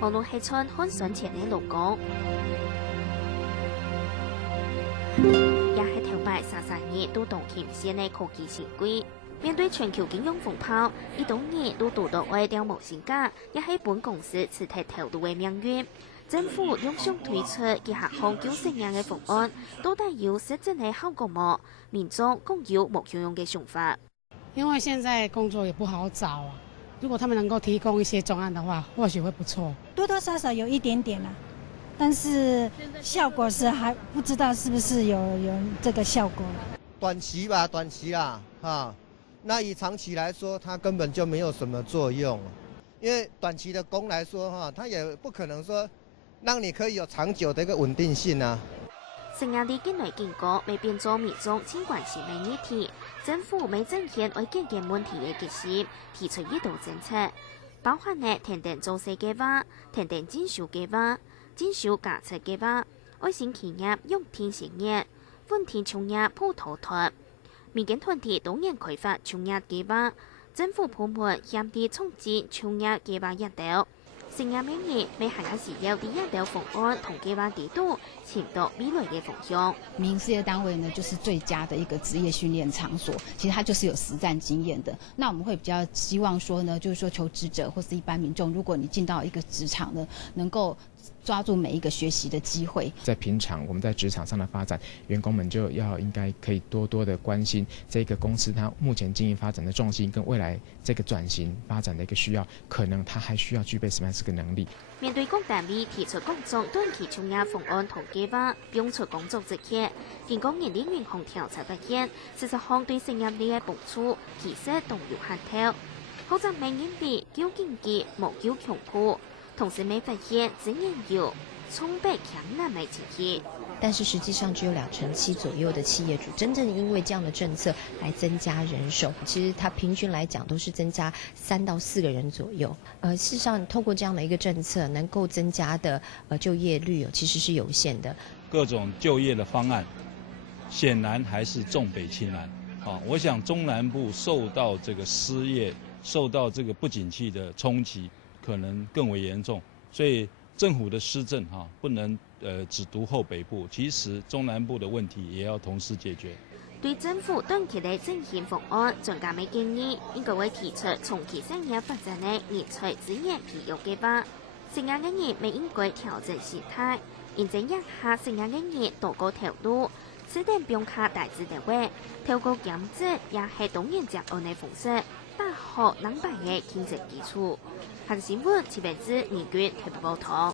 無論係村看上前的勞工，也係頭擺30年都動前線的科技新貴。面對全球金融風暴，一多年都讀到外掉無薪假，也係本公司辭退頭度的命運。政府用上推出結合項救失業的方案，到底有實質的效果嗎？民眾共有無相用的想法。因為現在工作也不好找啊，如果他們能夠提供一些專案的話，或許會不錯。多多少少有一點點啦，但是效果是還不知道是不是有這個效果。短期吧，短期啦，那以長期來說，它根本就沒有什麼作用，因為短期的工來說，它也不可能說讓你可以有長久的一個穩定性啊。成日啲經來見過，未變咗民眾千關心嘅議題。政府未彰顯為解決問題嘅決心，提出一道政策，包括呢停電造勢計劃、停電進修計劃、進修加測計劃、愛心企業用天成業、本地創業普陀團。民間團體多年開發創業計劃，政府部門限地重置創業計劃一道。成業每年未行嘅時候，第一道方案同計劃地圖前到未來嘅方向。民營事業單位呢，就是最佳的一個職業訓練場所，其實它就是有實戰經驗的。那我們會比較希望說呢，就是說求職者或是一般民眾，如果你進到一個職場呢，能夠抓住每一個學習的機會。在平常我們在職場上的發展，員工們就要應該可以多多的關心這個公司它目前經營發展的重心跟未來這個轉型發展的一個需要，可能它還需要具備什麼樣嘅能力。面對各單位提出各種短期創業方案同計劃，用出工作職業，經過年底銀行調查發現，事實上對成業力嘅幫助其實都有限頭。好在明年底救經濟冇救窮苦。同時沒發現只有充備強難的經濟，但是實際上只有7%左右的企業主真正因為這樣的政策來增加人手，其實它平均來講都是增加3到4個人左右。事實上透過這樣的一個政策，能夠增加的就業率其實是有限的。各種就業的方案顯然還是重北輕南。我想中南部受到這個失業、受到這個不景氣的衝擊，可能更為嚴重，所以政府的施政不能只獨厚北部，其實中南部的問題也要同時解決。對政府短期的振興方案，專家們建議應該會提出長期產業發展的人才資源培育計劃。成業嘅人未應該調整心態，認真一下成業嘅人多個條路，使得不用靠大資的話，透過減資也係當然接案的方式，打好能辦嘅經濟基礎。下個新聞，7月2日特別報道。